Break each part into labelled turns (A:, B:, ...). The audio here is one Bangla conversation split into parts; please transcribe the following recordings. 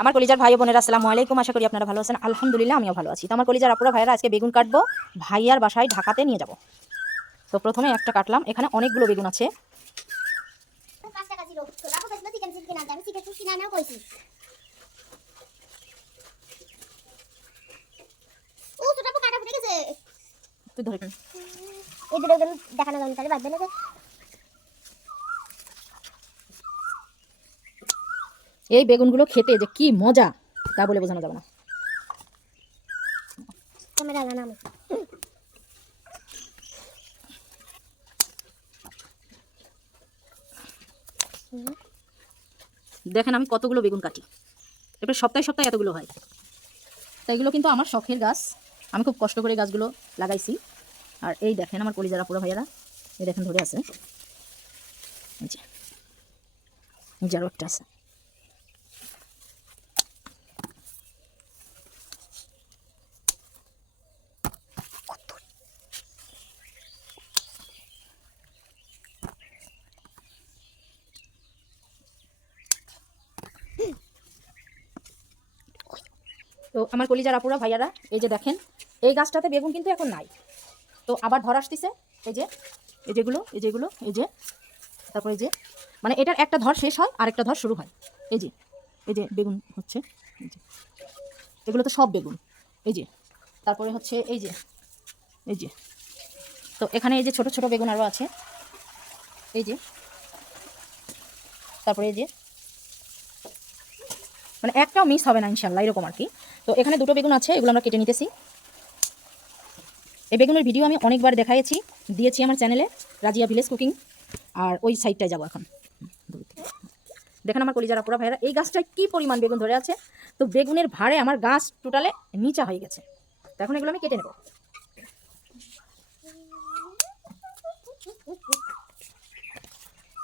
A: আমার কলিজার ভাই বোনেরা আসসালামু আলাইকুম। আশা করি আপনারা ভালো আছেন। আলহামদুলিল্লাহ আমিও ভালো আছি। তো আমার কলিজার আপুরা ভাইরা আজকে বেগুন কাটবো। ভাইয়ার বাসায় ঢাকাতে নিয়ে যাব। তো প্রথমে একটা কাটলাম। এখানে অনেকগুলো বেগুন আছে।
B: পাঁচ টাকা ছিল তো রাখো বলছিল চিকেন চিকেন কিনে আনতে আমি চিকেন কিনে আনাও কইছি ও ছোট আপু কাটা ফুটে গেছে
A: তুই ধরে নে।
B: এই দুটো গেল দেখানো গেল তাহলে বাদ না
A: এই বেগুনগুলো খেতে যে কি মজা তা বলে বোঝানো যাবে না। দেখেন আমি কতগুলো বেগুন কাটি। এবার সপ্তাহে সপ্তাহে এতগুলো হয়। তাই এগুলো কিন্তু আমার শখের গাছ। আমি খুব কষ্ট করে গাছগুলো লাগাইছি। আর এই দেখেন আমার কলিজারা পুরো ভাইয়ারা। এই দেখেন ধরে আছে। এই যে এই যে আরও একটা আছে। তো আমার কলিজার আপুরা ভাইয়ারা এই যে দেখেন এই গাছটাতে বেগুন কিন্তু এখন নাই তো আবার ধর আসতেছে এই যে এই যেগুলো এই যেগুলো এই যে তারপরে এই যে মানে এটার একটা ধর শেষ হয় আর একটা ধর শুরু হয় এই যে এই যে বেগুন হচ্ছে এই যে এগুলো তো সব বেগুন এই যে তারপরে হচ্ছে এই যে এই যে তো এখানে এই যে ছোট ছোট বেগুন আরও আছে এই যে তারপরে এই যে মানে একটাও মিস হবে না ইনশাল্লাহ এরকম আর কি তো এখানে দুটো বেগুন আছে, এগুলো আমরা কেটে নিতেছি। এই বেগুনের ভিডিও আমি অনেকবার দেখাইছি, দিয়েছি আমার চ্যানেলে, রাজিয়া ভিলেজ কুকিং। আর ওই সাইডটায় যাব এখন। দেখেন আমার কলিজারা পুরা ভাইয়েরা, এই গাছটায় কী পরিমাণ বেগুন ধরে আছে? তো বেগুনের ভাড়ে আমার গাছ টোটালে নিচা হয়ে গেছে। তো এখন এগুলো আমি কেটে নেব।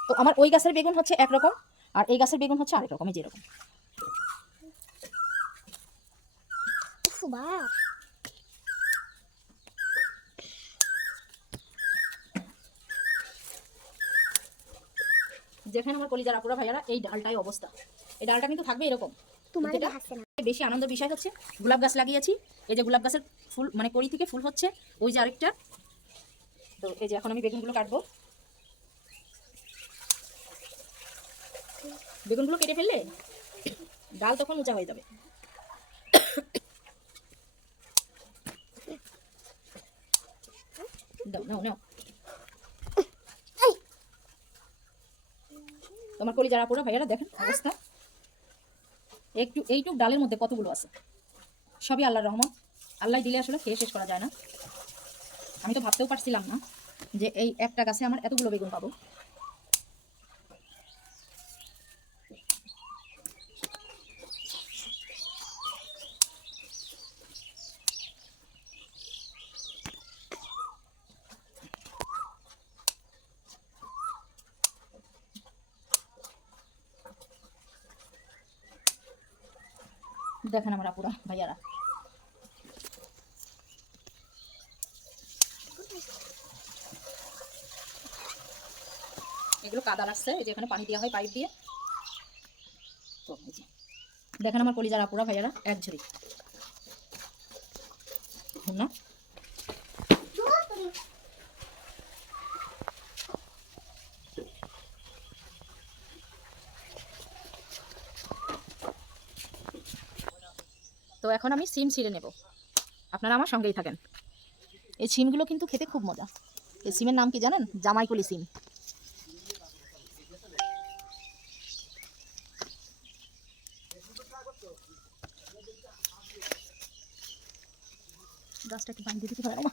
A: তো আমার ওই গাছের বেগুন হচ্ছে একরকম, আর এই গাছের বেগুন হচ্ছে আরেক রকম যেরকম
B: উফ
A: যেখানে আমার কলিজার আপুরা ভাইয়ারা এই ডালটাই অবস্থা। এই ডালটা কিন্তু থাকবে এরকম।
B: তোমার
A: বেশি আনন্দের বিষয় হচ্ছে গোলাপ গাছ লাগিয়েছি। এই যে গোলাপ গাছের ফুল মানে কড়ি থেকে ফুল হচ্ছে ওই যে আরেকটা। তো এই যে এখন আমি বেগুনগুলো কাটবো। বেগুনগুলো কেটে ফেললে ডাল তখন উঁচা হয়ে যাবে। নাও নাও। তোমার কলি যারা পুরো ভাইয়ারা, দেখেন অবস্থা। একটু, এইটুক ডালের মধ্যে কতগুলো আছে? সবই আল্লাহর রহমান আল্লাহ দিলে আসলে খেয়ে শেষ করা যায় না। আমি তো ভাবতেও পারছিলাম না যে এই একটা গাছে আমার এতগুলো বেগুন পাবো। দেখেন আমার আপুরা, ভাইয়ারা। এগুলো কাদা রাখছে এই যে এখানে পানি দেওয়া হয় পাইপ দিয়ে। দেখেন আমার কলিজার আপুরা, ভাইয়ারা, এক ঝুড়ি। না। তো এখন আমি সিম ছিঁড়ে নেব। আপনারা আমার সঙ্গেই থাকেন। এই সিমগুলো কিন্তু খেতে খুব মজা। এই সিমের নাম কি জানেন? জামাইকলি সিম গাছটা একটু বাঁধিয়ে দিতে পারে না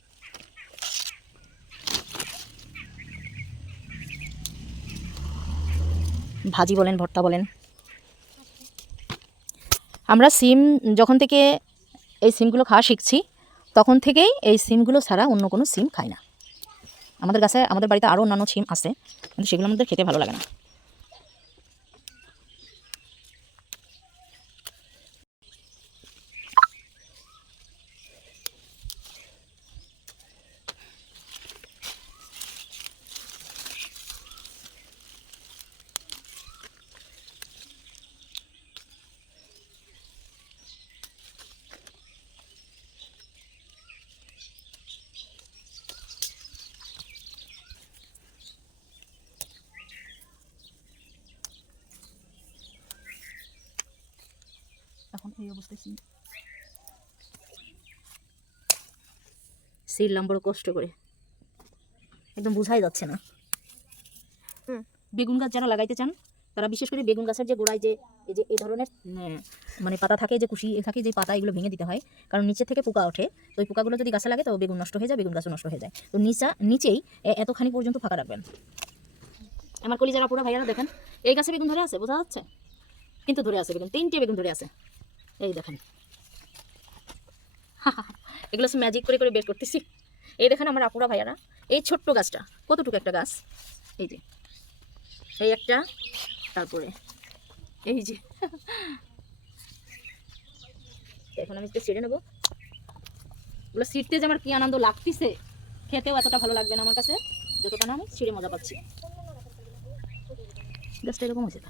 A: ভাজি বলেন, ভর্তা বলেন। আমরা সিম যখন থেকে এই সিমগুলো খাওয়া শিখছি, তখন থেকেই এই সিমগুলো ছাড়া অন্য কোনো সিম খায় না। আমাদের কাছে, আমাদের বাড়িতে আরও অন্যান্য সিম আছে, কিন্তু সেগুলো আমাদের খেতে ভালো লাগে না। এখন এই অবস্থায় সিম ছিঁড়লাম বড় কষ্ট করে। একদম বোঝাই যাচ্ছে না। বেগুন গাছ যারা লাগাইতে চান তারা বিশেষ করে বেগুন গাছের যে গোড়ায় যে এই যে এই ধরনের মানে পাতা থাকে যে কুশি থাকে যে পাতা এগুলো ভেঙে দিতে হয় কারণ নিচে থেকে পোকা ওঠে তো ওই পোকাগুলো যদি গাছে লাগে তো বেগুন নষ্ট হয়ে যায় বেগুন গাছও নষ্ট হয়ে যায়। তো নিচা নিচেই এতখানি পর্যন্ত ফাঁকা রাখবেন। আমার কলিজার আপুরা ভাইয়ারা দেখেন এই গাছে বেগুন ধরে আছে বোঝা যাচ্ছে? কিন্তু ধরে আছে বেগুন তিনটে বেগুন ধরে আছে। এই দেখেন। এগুলো হচ্ছে ম্যাজিক করে করে বের করতেছি। এই দেখেন আমার আপুরা ভাইয়ারা, এই ছোট্ট গাছটা, কতটুকু একটা গাছ? এই যে, এই একটা, তারপরে, এই যে, এখন আমি একটু ছিঁড়ে নেব। ওগুলো ছিঁড়তে যে আমার কী আনন্দ লাগতেছে, খেতেও এতটা ভালো লাগবে না আমার কাছে। যতটা না আমি ছিঁড়ে মজা পাচ্ছি। গাছটা এরকম হয়েছে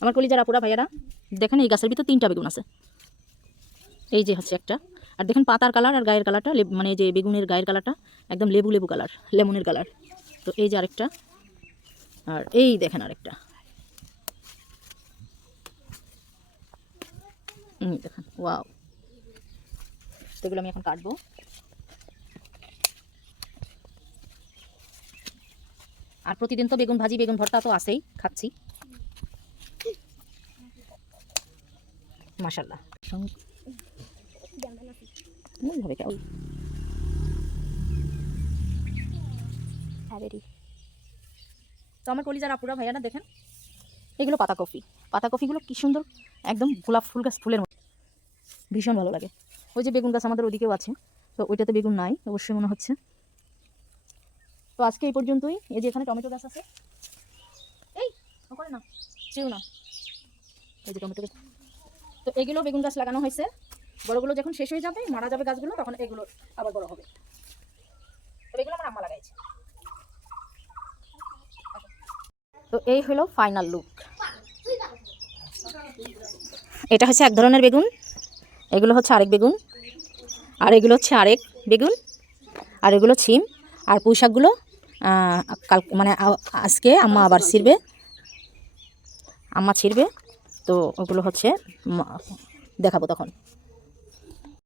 A: আমার কলিজার আপুরা, ভাইয়ারা, দেখেন এই গাছের ভিতর তিনটা বেগুন আছে। এই যে হচ্ছে একটা। আর দেখেন পাতার কালার আর গায়ের কালারটা মানে যে বেগুনের গায়ের কালারটা একদম লেবু লেবু কালার, লেমনের কালার। তো এই যে আরেকটা। আর এই দেখেন আরেকটা। দেখেন, ওয়াও। তো এগুলো আমি এখন কাটবো। আর প্রতিদিন তো বেগুন ভাজি, বেগুন ভর্তা তো আছেই, খাচ্ছি। মাশাল্লাহ ভাবে কেউ হ্যাঁ তো আমার কলিজার আপুরা, ভাইয়ারা দেখেন? এগুলো পাতা কফি পাতা কফিগুলো কি সুন্দর, একদম গোলাপ ফুল গাছ ফুলের মতো। ভীষণ ভালো লাগে। ওই যে বেগুন গাছ আমাদের ওদিকেও আছে, তো ওইটাতে বেগুন নাই, অবশ্যই মনে হচ্ছে। তো আজকে এই পর্যন্তই। এই যে এখানে টমেটো গাছ আছে। এই, ও করে না চিউ না। এই যে টমেটো গাছ তো এগুলো বেগুন গাছ লাগানো হয়েছে। বড়গুলো যখন শেষ হয়ে যাবে, মারা যাবে গাছগুলো, তখন এগুলো আবার বড় হবে। তো এগুলো আমার আম্মা লাগাইছে। তো এই হলো ফাইনাল লুক এটা হচ্ছে এক ধরনের বেগুন। এগুলো হচ্ছে আরেক বেগুন। আর এগুলো হচ্ছে আরেক বেগুন। আর এগুলো ছিম। আর পুঁই শাকগুলো কাল মানে আজকে আম্মা আবার ছিঁড়বে। আম্মা ছিঁড়বে। তো ওগুলো হচ্ছে দেখাবো তখন।